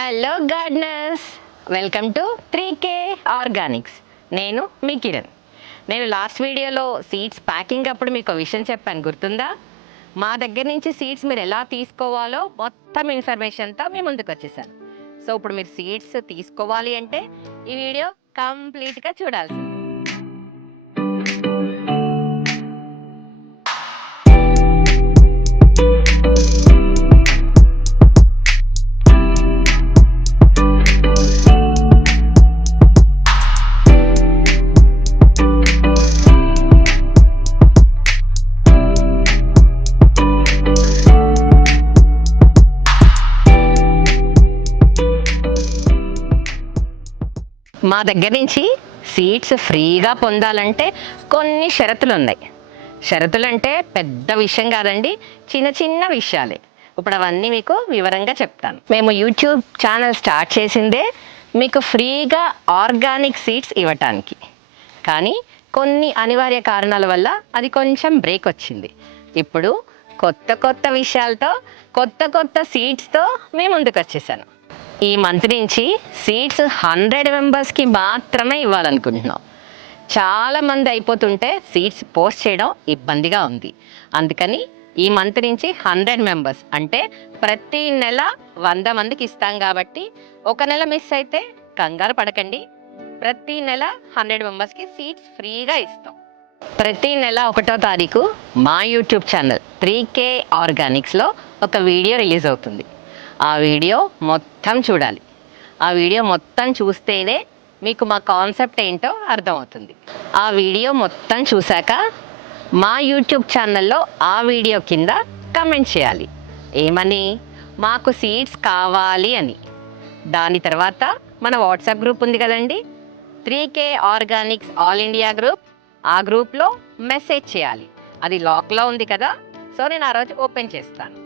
Hello gardeners, welcome to 3K Organics. నేను మీ కిరణ్. నేను last వీడియోలో సీడ్స్ ప్యాకింగ్ అప్పుడు మీకు విషయం చెప్పాను, గుర్తుందా? మా దగ్గర నుంచి సీడ్స్ మీరు ఎలా తీసుకోవాలో మొత్తం ఇన్ఫర్మేషన్తో మీ ముందుకు వచ్చేసాను. సో ఇప్పుడు మీరు సీడ్స్ తీసుకోవాలి అంటే ఈ వీడియో కంప్లీట్గా చూడాల్సింది. మా దగ్గర నుంచి సీడ్స్ ఫ్రీగా పొందాలంటే కొన్ని షరతులు ఉన్నాయి. షరతులు అంటే పెద్ద విషయం కాదండి, చిన్న చిన్న విషయాలే. ఇప్పుడు అవన్నీ మీకు వివరంగా చెప్తాను. మేము యూట్యూబ్ ఛానల్ స్టార్ట్ చేసిందే మీకు ఫ్రీగా ఆర్గానిక్ సీడ్స్ ఇవ్వటానికి. కానీ కొన్ని అనివార్య కారణాల వల్ల అది కొంచెం బ్రేక్ వచ్చింది. ఇప్పుడు కొత్త కొత్త విషయాలతో కొత్త సీడ్స్తో మేము ముందుకు వచ్చేసాను. ఈ మంత్ నుంచి సీడ్స్ 100 మెంబర్స్కి మాత్రమే ఇవ్వాలనుకుంటున్నాం. చాలామంది అయిపోతుంటే సీడ్స్ పోస్ట్ చేయడం ఇబ్బందిగా ఉంది. అందుకని ఈ మంత్ నుంచి 100 మెంబర్స్ అంటే ప్రతి నెల 100 మందికి ఇస్తాం. కాబట్టి ఒక నెల మిస్ అయితే కంగారు పడకండి, ప్రతి నెల 100 మెంబర్స్కి సీడ్స్ ఫ్రీగా ఇస్తాం. ప్రతి నెల 1వ తారీఖు మా యూట్యూబ్ ఛానల్ 3K ఆర్గానిక్స్లో ఒక వీడియో రిలీజ్ అవుతుంది. ఆ వీడియో మొత్తం చూడాలి. ఆ వీడియో మొత్తం చూస్తేనే మీకు మా కాన్సెప్ట్ ఏంటో అర్థమవుతుంది. ఆ వీడియో మొత్తం చూశాక మా యూట్యూబ్ ఛానల్లో ఆ వీడియో కింద కమెంట్ చేయాలి. ఏమని? మాకు సీడ్స్ కావాలి అని. దాని తర్వాత మన వాట్సాప్ గ్రూప్ ఉంది కదండి, 3K Organics all India group. ఆ గ్రూప్లో మెసేజ్ చేయాలి. అది లాక్లో ఉంది కదా, సో నేను ఆ రోజు ఓపెన్ చేస్తాను.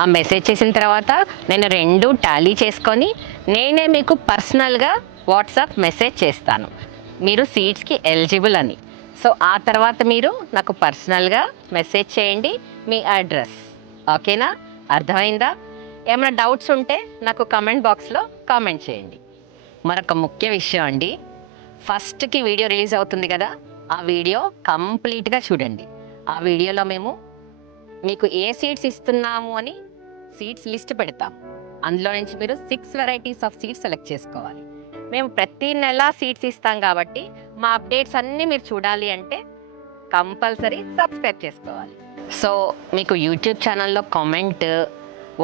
ఆ మెసేజ్ చేసిన తర్వాత నేను 2 టాలీ చేసుకొని నేనే మీకు పర్సనల్గా వాట్సాప్ మెసేజ్ చేస్తాను, మీరు సీడ్స్కి ఎలిజిబుల్ అని. సో ఆ తర్వాత మీరు నాకు పర్సనల్గా మెసేజ్ చేయండి మీ అడ్రస్. ఓకేనా? అర్థమైందా? ఏమైనా డౌట్స్ ఉంటే నాకు కమెంట్ బాక్స్లో కామెంట్ చేయండి. మరొక ముఖ్య విషయం అండి, ఫస్ట్కి వీడియో రిలీజ్ అవుతుంది కదా, ఆ వీడియో కంప్లీట్గా చూడండి. ఆ వీడియోలో మేము మీకు ఏ సీడ్స్ ఇస్తున్నాము అని సీడ్స్ లిస్ట్ పెడతాం. అందులో నుంచి మీరు 6 వెరైటీస్ ఆఫ్ సీడ్స్ సెలెక్ట్ చేసుకోవాలి. మేము ప్రతి నెల సీడ్స్ ఇస్తాం కాబట్టి మా అప్డేట్స్ అన్నీ మీరు చూడాలి అంటే కంపల్సరీ సబ్స్క్రైబ్ చేసుకోవాలి. సో మీకు యూట్యూబ్ ఛానల్లో కామెంట్,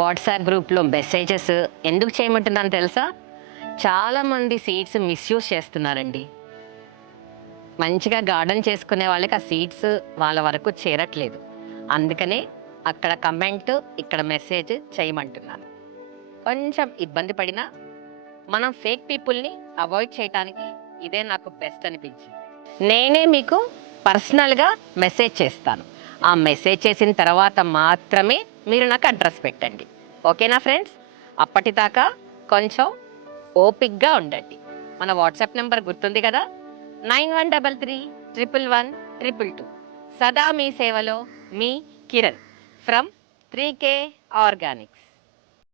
వాట్సాప్ గ్రూప్లో మెసేజెస్ ఎందుకు చేయమంటున్నాను తెలుసా? చాలామంది సీడ్స్ మిస్యూజ్ చేస్తున్నారండి. మంచిగా గార్డెన్ చేసుకునే వాళ్ళకి ఆ సీడ్స్ వాళ్ళ వరకు చేరట్లేదు. అందుకనే అక్కడ కమెంట్, ఇక్కడ మెసేజ్ చేయమంటున్నాను. కొంచెం ఇబ్బంది పడినా మనం ఫేక్ పీపుల్ని అవాయిడ్ చేయడానికి ఇదే నాకు బెస్ట్ అనిపించింది. నేనే మీకు పర్సనల్గా మెసేజ్ చేస్తాను. ఆ మెసేజ్ చేసిన తర్వాత మాత్రమే మీరు నాకు అడ్రస్ పెట్టండి. ఓకేనా ఫ్రెండ్స్? అప్పటిదాకా కొంచెం ఓపిక్గా ఉండండి. మన వాట్సాప్ నెంబర్ గుర్తుంది కదా, 9133111222. సదా మీ సేవలో మీ కిరణ్ ఫ్రమ్ 3K ఆర్గానిక్స్.